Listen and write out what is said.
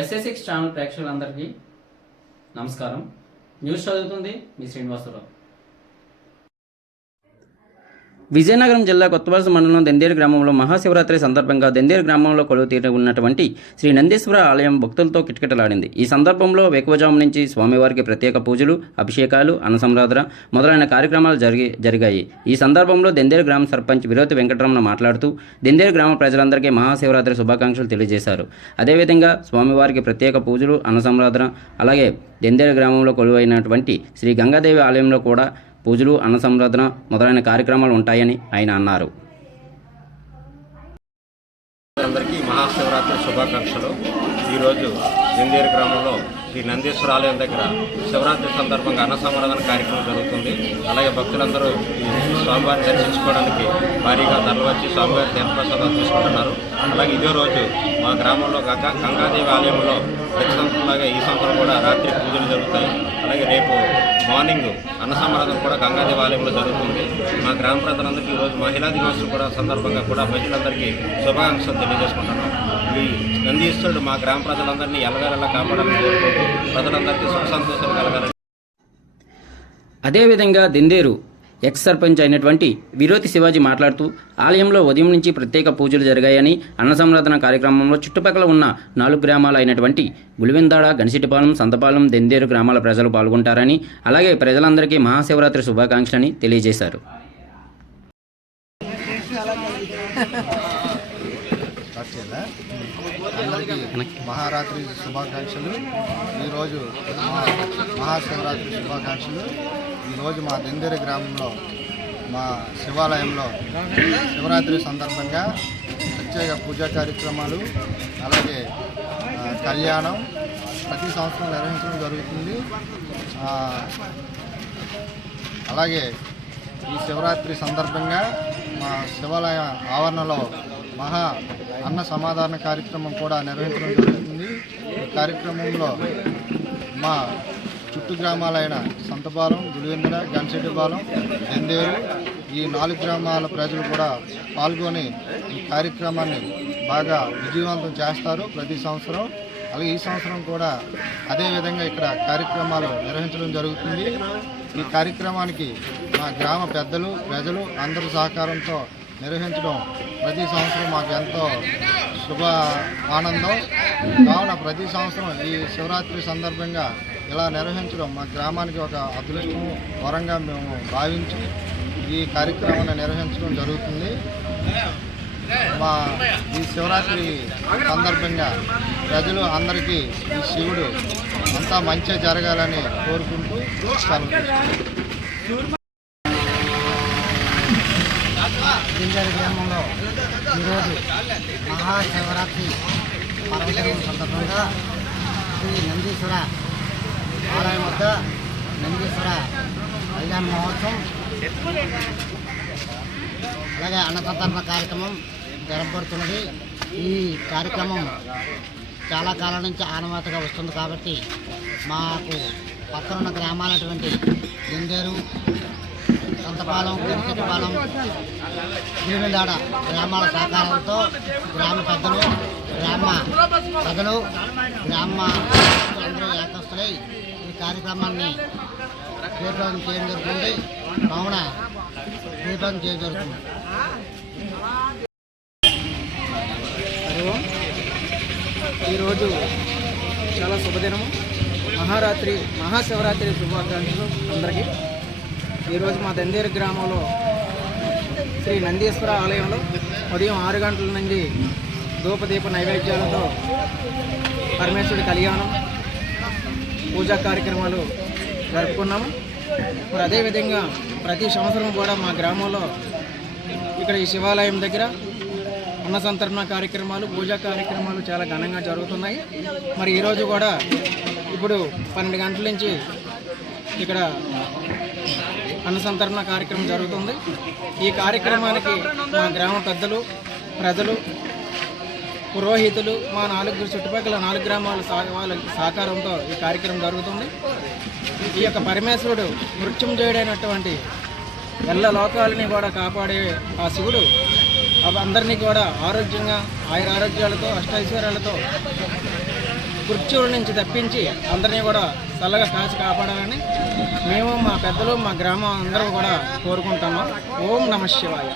ఎస్ఎస్ఎక్స్ channel ప్రేక్షకులందరికీ నమస్కారం. News చదువుతుంది మీ శ్రీనివాసరావు. విజయనగరం జిల్లా కొత్తవలస మండలం దెందేరు గ్రామంలో మహాశివరాత్రి సందర్భంగా దెందేరు గ్రామంలో కొలువు తీరి ఉన్నటువంటి శ్రీ నందీశ్వర ఆలయం భక్తులతో కిటకిటలాడింది. ఈ సందర్భంలో వేకువజాము నుంచి స్వామివారికి ప్రత్యేక పూజలు అభిషేకాలు అన్నసంరాధన మొదలైన కార్యక్రమాలు జరిగి జరిగాయి. ఈ సందర్భంలో దెందేరు గ్రామ సర్పంచ్ విరోతి వెంకటరమణ మాట్లాడుతూ దెందేరు గ్రామ ప్రజలందరికీ మహాశివరాత్రి శుభాకాంక్షలు తెలియజేశారు. అదేవిధంగా స్వామివారికి ప్రత్యేక పూజలు అన్నసంరాధన అలాగే దెందేరు గ్రామంలో కొలువైనటువంటి శ్రీ గంగాదేవి ఆలయంలో కూడా పూజలు అన్న సంరాధన మొదలైన కార్యక్రమాలు ఉంటాయని ఆయన అన్నారు. అందరికీ మహాశివరాత్రి శుభాకాంక్షలు. ఈరోజు జందేరు గ్రామంలో శ్రీ నందీశ్వర ఆలయం దగ్గర శివరాత్రి సందర్భంగా అన్న కార్యక్రమం జరుగుతుంది. అలాగే భక్తులందరూ ఈ స్వామివారిని దర్శించుకోవడానికి భారీగా తరలివచ్చి స్వామివారి తీర్థప్రసాదాలు తీసుకుంటున్నారు. అలాగే ఇదే రోజు మా గ్రామంలో గంగా గంగాదేవి ఆలయంలో ప్రతి సంవత్సరంలాగా ఈ సంవత్సరం కూడా రాత్రి పూజలు జరుగుతాయి. అలాగే రేపు మార్నింగ్ అన్న కూడా గంగాదేవి ఆలయంలో జరుగుతుంది. మా గ్రామ ప్రజలందరికీ ఈరోజు మహిళా దినోత్సవం కూడా సందర్భంగా కూడా మహిళలందరికీ శుభాకాంక్షలు తెలియజేసుకుంటున్నాం. ఈ నందీశ్వరుడు మా గ్రామ ప్రజలందరినీ ఎల్లగారెల్లా కాపాడాలని కోరుకుంటూ ప్రజలందరికీ సుఖ సంతోషాలు కలగాలని. అదేవిధంగా దిందేరు ఎక్స్ సర్పంచ్ అయినటువంటి విరోతి శివాజీ మాట్లాడుతూ ఆలయంలో ఉదయం నుంచి ప్రత్యేక పూజలు జరిగాయని అన్న సంరాధన కార్యక్రమంలో చుట్టుపక్కల ఉన్న నాలుగు గ్రామాలు అయినటువంటి గులివెందాడ గణసిటిపాలెం సంతపాలెం దెందేరు గ్రామాల ప్రజలు పాల్గొంటారని అలాగే ప్రజలందరికీ మహాశివరాత్రి శుభాకాంక్షలని తెలియజేశారు. అందరికీ మహారాత్రి శుభాకాంక్షలు. ఈరోజు మహాశివరాత్రి శుభాకాంక్షలు. ఈరోజు మా దెందేరి గ్రామంలో మా శివాలయంలో శివరాత్రి సందర్భంగా ప్రత్యేక పూజా కార్యక్రమాలు అలాగే కళ్యాణం ప్రతి సంవత్సరం నిర్వహించడం జరుగుతుంది. అలాగే ఈ శివరాత్రి సందర్భంగా మా శివాలయ ఆవరణలో మహా అన్న సమాధాన కార్యక్రమం కూడా నిర్వహించడం జరుగుతుంది. ఈ కార్యక్రమంలో మా చుట్టు గ్రామాలైన సంతపాలెం గుడివెందుల గన్సెడ్డిపాలెం ఎందేరు ఈ నాలుగు గ్రామాల ప్రజలు కూడా పాల్గొని ఈ కార్యక్రమాన్ని బాగా విజయవంతం చేస్తారు ప్రతి సంవత్సరం. అలాగే ఈ సంవత్సరం కూడా అదేవిధంగా ఇక్కడ కార్యక్రమాలు నిర్వహించడం జరుగుతుంది. ఈ కార్యక్రమానికి మా గ్రామ పెద్దలు ప్రజలు అందరి సహకారంతో నిర్వహించడం ప్రతి సంవత్సరం మాకు ఎంతో శుభ ఆనందం. కావున ప్రతి సంవత్సరం ఈ శివరాత్రి సందర్భంగా ఇలా నిర్వహించడం మా గ్రామానికి ఒక అదృష్టం వరంగా మేము భావించి ఈ కార్యక్రమాన్ని నిర్వహించడం జరుగుతుంది. మా ఈ శివరాత్రి సందర్భంగా ప్రజలు అందరికీ ఈ శివుడు అంతా మంచిగా జరగాలని కోరుకుంటూ సెలవు గింజారి గ్రామంలో ఈరోజు మహాశివరాత్రి పర్వదినం సందర్భంగా శ్రీ నందీశ్వర ఆలయం వద్ద నందీశ్వర కళ్యాణ మహోత్సవం అలాగే అన్నసంతరణ కార్యక్రమం జరపబడుతున్నది. ఈ కార్యక్రమం చాలా కాలం నుంచి ఆనవాతగా వస్తుంది కాబట్టి మాకు పక్కనున్న గ్రామాలటువంటి గింజేరు కొంతపాలెం గరిచెట్టిపాలెం భీమిదాడ గ్రామాల సహకారంతో గ్రామ పెద్దలు గ్రామ ప్రజలు గ్రామ అందరూ ఏకస్తులై ఈ కార్యక్రమాన్ని దీపం చేయడం జరుగుతుంది కావున దీపం చేయడం జరుగుతుంది ఈరోజు చాలా శుభదినం మహారాత్రి మహాశివరాత్రి శుభాకాంక్షలు అందరికీ. ఈరోజు మా దందేరు గ్రామంలో శ్రీ నందీశ్వర ఆలయంలో ఉదయం ఆరు గంటల నుండి ధూపదీప నైవేద్యాలతో పరమేశ్వరుడి కళ్యాణం పూజా కార్యక్రమాలు జరుపుకున్నాము. మరి అదేవిధంగా ప్రతి సంవత్సరం కూడా మా గ్రామంలో ఇక్కడ ఈ శివాలయం దగ్గర అన్న సంతరణ కార్యక్రమాలు పూజా కార్యక్రమాలు చాలా ఘనంగా జరుగుతున్నాయి. మరి ఈరోజు కూడా ఇప్పుడు పన్నెండు గంటల నుంచి ఇక్కడ అన్న కార్యక్రమం జరుగుతుంది. ఈ కార్యక్రమానికి మా గ్రామ పెద్దలు ప్రజలు పురోహితులు మా నాలుగు చుట్టుపక్కల నాలుగు గ్రామాల వాళ్ళ సహకారంతో ఈ కార్యక్రమం జరుగుతుంది. ఈ యొక్క పరమేశ్వరుడు మృత్యుంజయుడైనటువంటి ఎల్ల లోకాలని కూడా కాపాడే ఆ శివుడు అవి అందరినీ కూడా ఆరోగ్యంగా ఆయుర ఆరోగ్యాలతో అష్టైశ్వర్యాలతో కుర్చీల నుంచి తప్పించి అందరినీ కూడా చల్లగా కాచి కాపాడాలని మేము మా పెద్దలు మా గ్రామం అందరం కూడా కోరుకుంటున్నాం. ఓం నమ శివాయ.